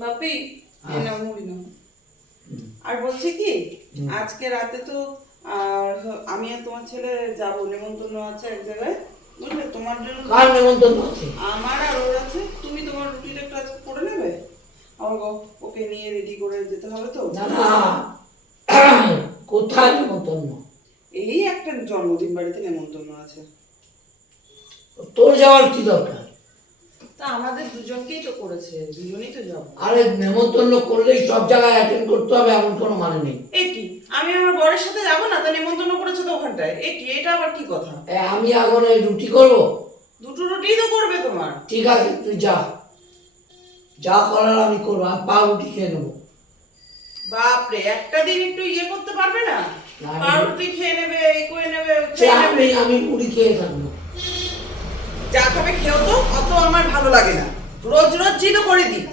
বাপি এনা মুড়ি নাও। আর বলছি কি আজকে রাতে তো আমি আর তোমার ছেলে যাব, নেমন্তন্ন আছে এক জায়গায়, বুঝলে? তোমার জন্য কার নেমন্তন্ন আছে? আমার আর ওর আছে। তুমি তোমার রুটিটা একটু আজকে করে নেবে, আমার ওকে নিয়ে রেডি করে যেতে হবে তো। না না, কোথায় নেমন্তন্ন? এই একটা জন্মদিন বাড়িতে নেমন্তন্ন আছে। তোর যাওয়ার কি দরকার? তা আমাদের দুজনকেই তো করেছে, দুজনেই তো যাবো। আরে নেমন্তন্ন করলেই সব জায়গায় অ্যাটেন্ড করতে হবে এমন কোনো মানে নেই। এ কি, আমি আমার বরের সাথে যাবো না? তা নেমন্তন্ন করেছে তো ওখানটায়, এ কি, এটা আবার কি কথা? আমি এখন এই রুটি করবো? দুটো রুটিই তো করবে তোমার। ঠিক আছে, তুই যা, যা করার আমি করবো। আমি পাউরুটি খেয়ে নেবো। বাপরে, একটা দিন একটু ইয়ে করতে পারবে না? না, পাউরুটি খেয়ে নেবে, এই করে নেবে, সে খেয়ে নেবে। আমি মুড়ি খেয়ে থাকবো। যা খাবে খেও তো, অত আমার ভালো লাগে না। রোজ রোজ জি তো করে দিই।